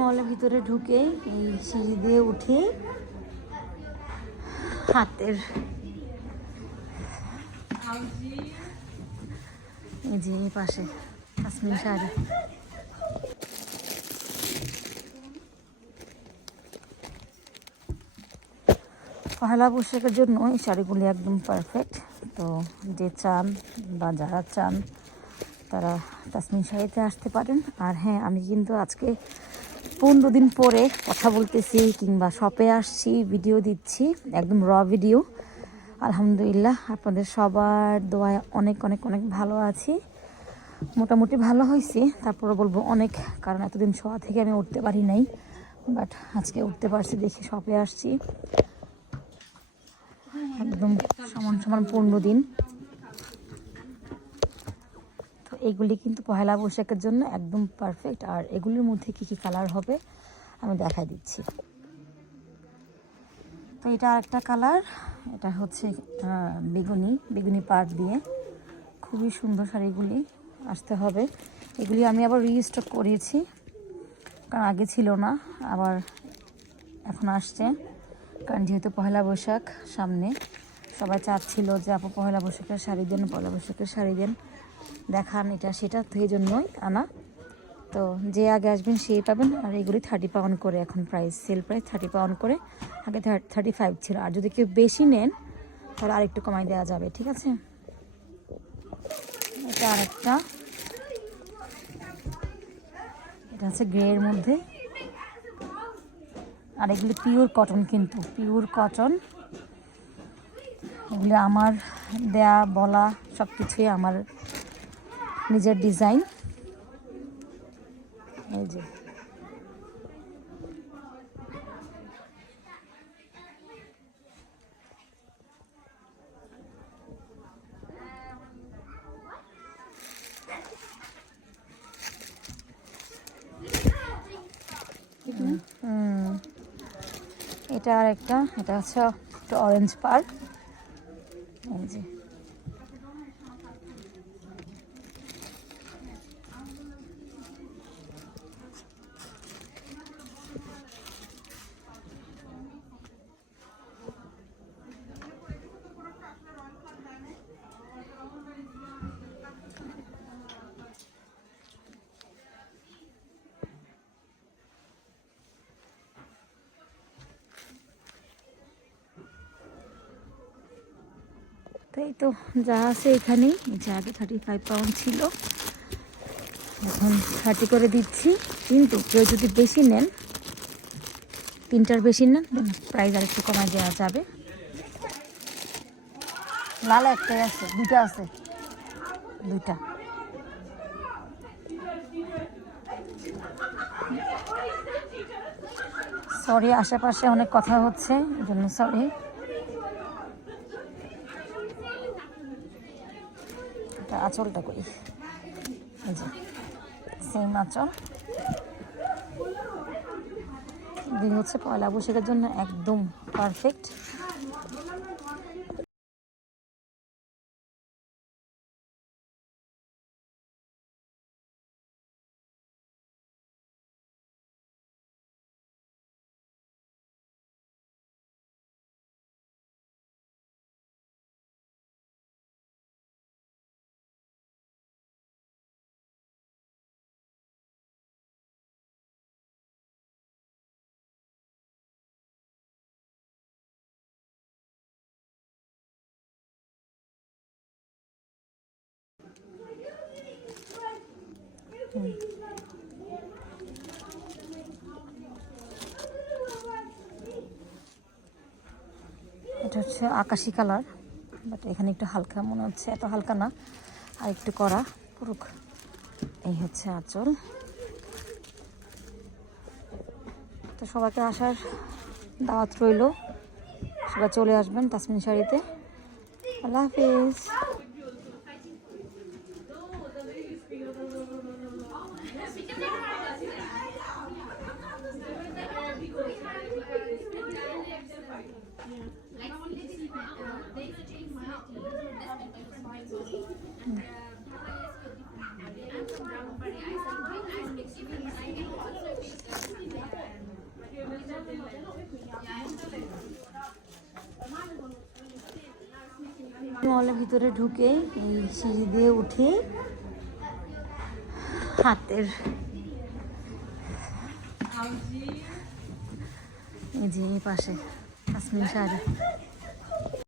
মলের ভিতরে ঢুকে এই সিঁড়ি দিয়ে উঠে। হাতের এই যে এই পাশে কাশ্মীর শাড়ি পহেলা বৈশাখের জন্য এই শাড়িগুলি একদম পারফেক্ট তো যে চান বা যারা চান, তারা তাসমিন শাড়িতে আসতে পারেন। আর হ্যাঁ আমি কিন্তু আজকে পনেরো দিন পরে কথা বলতেছি কিংবা শপে আসছি ভিডিও দিচ্ছি, একদম র ভিডিও আলহামদুলিল্লাহ, আপনাদের সবার দোয়ায় অনেক অনেক অনেক ভালো আছি। মোটামুটি ভালো হয়েছি তারপরে বলব অনেক, কারণ এতদিন শোয়া থেকে আমি উঠতে পারি নাই বাট আজকে উঠতে পারছি, দেখি শপে আসছি। একদম সমান সমান পনেরো দিন। এগুলি কিন্তু পহেলা বৈশাখের জন্য একদম পারফেক্ট আর এগুলির মধ্যে কি কি কালার হবে, আমি দেখাই দিচ্ছি। তো এটা আরেকটা কালার এটা হচ্ছে বেগুনি বেগুনি পাট দিয়ে। খুবই সুন্দর শাড়িগুলি আসতে হবে। এগুলি আমি আবার রিস্টক করিয়েছি কারণ আগে ছিল না, আবার এখন আসছে। কারণ যেহেতু পহেলা বৈশাখ সামনে, সবাই চাচ্ছিল যে আপু পহেলা বৈশাখের শাড়ি দেন পহেলা বৈশাখের শাড়ি দেন। দেখান এটা, সেটা এই জন্যই আনা। তো যে আগে আসবেন সেই পাবেন, আর এগুলি থার্টি পাউন্ড করে এখন price sale price thirty pound করে। আগে থার্টি ফাইভ ছিল, আর যদি কেউ বেশি নেন, তাহলে আরেকটু কমাই দেওয়া যাবে, ঠিক আছে? এটা আরেকটা। এটা হচ্ছে গ্রের মধ্যে। আর এগুলি পিওর কটন কিন্তু পিওর কটন এগুলি আমার দেয়া, বলা সব কিছুই আমার নিজের ডিজাইন। এই যে। এটা আর একটা এটা হচ্ছে একটা অরেঞ্জ পার্ক এই যে। তো এই তো যা আছে এখানেই। যে আগে থার্টি ফাইভ পাউন্ড ছিল। এখন থার্টি করে দিচ্ছি। কিন্তু কেউ যদি বেশি নেন, তিনটার বেশি নেন প্রাইস আর একটু কমায় দেওয়া যাবে। লাল একটাই আছে দুটা আছে। দুটা সরি আশেপাশে অনেক কথা হচ্ছে, এই জন্য সরি এটা আঁচলটা করি। যে সেম আঁচল। দিন হচ্ছে পয়লা বৈশাখের জন্য একদম পারফেক্ট এটা হচ্ছে আকাশি কালার, বাট এখানে একটু হালকা মনে হচ্ছে, এত হালকা না। আর একটু করা পুরুক। এই হচ্ছে আঁচল। তো সবাইকে আসার দাওয়াত রইল। সবাই চলে আসবেন তাসমিন শাড়িতে। আল্লাহ হাফিজ। মলের ভিতরে ঢুকে এই সিঁড়ি দিয়ে উঠে হাতের এই যে এই পাশে কাশ্মীর শাড়ি